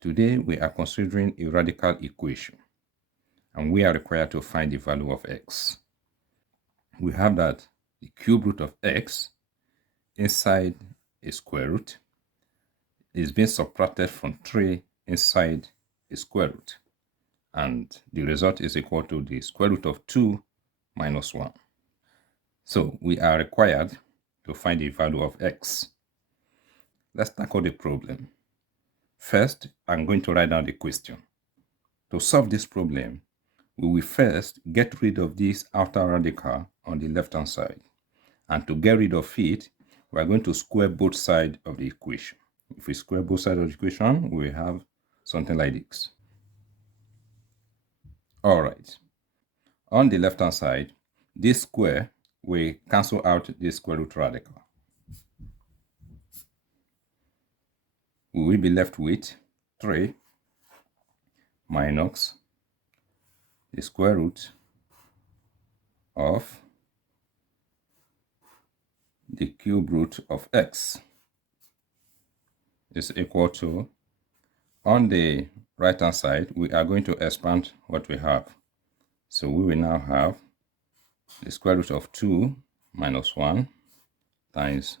Today we are considering a radical equation and we are required to find the value of x. We have that the cube root of x inside a square root is being subtracted from 3 inside a square root, and the result is equal to the square root of 2 minus 1. So we are required to find the value of x. Let's tackle the problem. First, I'm going to write down the question. To solve this problem, we will first get rid of this outer radical on the left-hand side. And to get rid of it, we are going to square both sides of the equation. If we square both sides of the equation, we have something like this. All right. On the left-hand side, this square will cancel out the square root radical. We will be left with 3 minus the square root of the cube root of x is equal to, on the right hand side, we are going to expand what we have. So we will now have the square root of 2 minus 1 times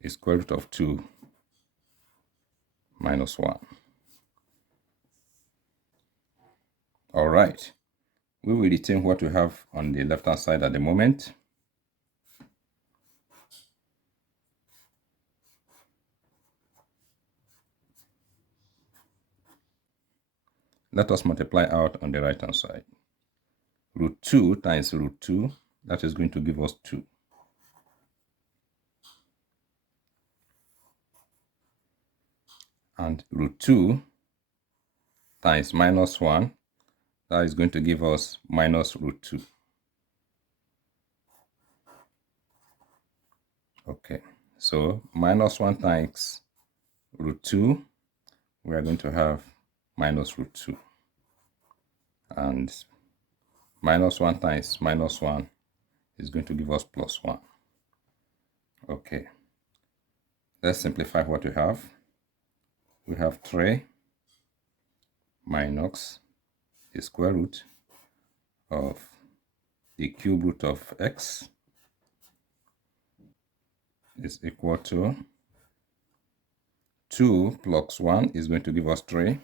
the square root of 2 minus 1. All right. We will retain what we have on the left hand side at the moment. Let us multiply out on the right hand side. Root 2 times root 2, that is going to give us 2. And root 2 times minus 1, that is going to give us minus root 2. Okay, so minus 1 times root 2, we are going to have minus root 2. And minus 1 times minus 1 is going to give us plus 1. Okay, let's simplify what we have. We have 3 minus the square root of the cube root of x is equal to 2 plus 1 is going to give us 3.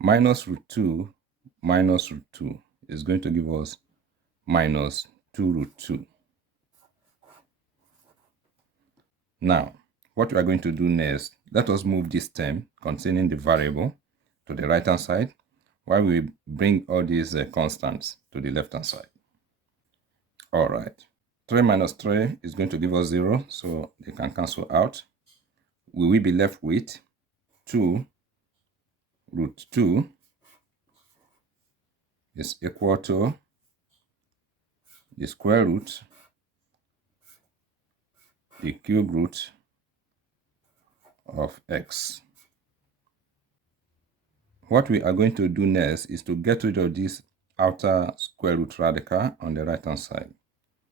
Minus root 2 minus root 2 is going to give us minus 2 root 2. Now, what we are going to do next, let us move this term containing the variable to the right hand side while we bring all these constants to the left hand side. All right. 3 minus 3 is going to give us 0, so they can cancel out. We will be left with 2 root 2 is equal to the square root, the cube root of x. What we are going to do next is to get rid of this outer square root radical on the right hand side.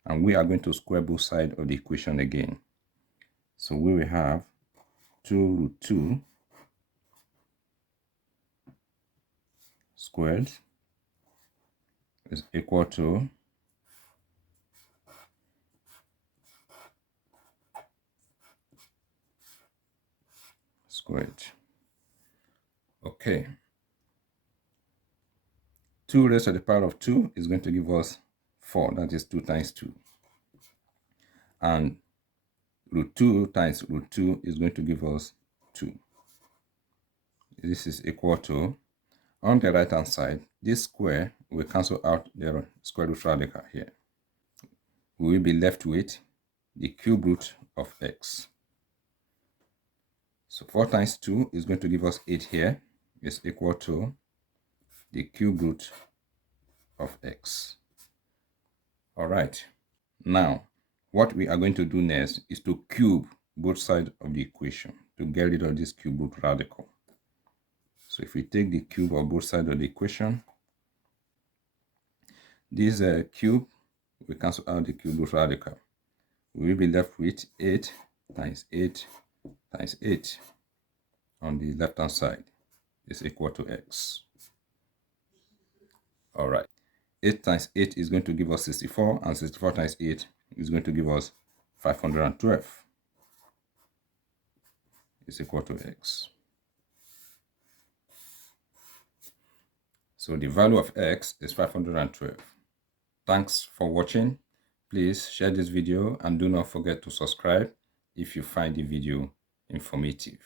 And we are going to square both sides of the equation again. So we will have 2 root 2 squared is equal to squared. Okay. 2 raised to the power of 2 is going to give us 4. That is 2 times 2. And root 2 times root 2 is going to give us 2. This is equal to, on the right hand side, this square will cancel out the square root radical here. We will be left with the cube root of x. So 4 times 2 is going to give us 8 here, is equal to the cube root of x. All right. Now, what we are going to do next is to cube both sides of the equation to get rid of this cube root radical. So if we take the cube of both sides of the equation, this cube will cancel out the cube root radical. We will be left with 8 times 8 times 8. on the left hand side is equal to x. All right. 8 times 8 is going to give us 64, and 64 times 8 is going to give us 512. Is equal to x. So the value of x is 512. Thanks for watching. Please share this video and do not forget to subscribe if you find the video informative.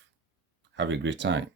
Have a great time.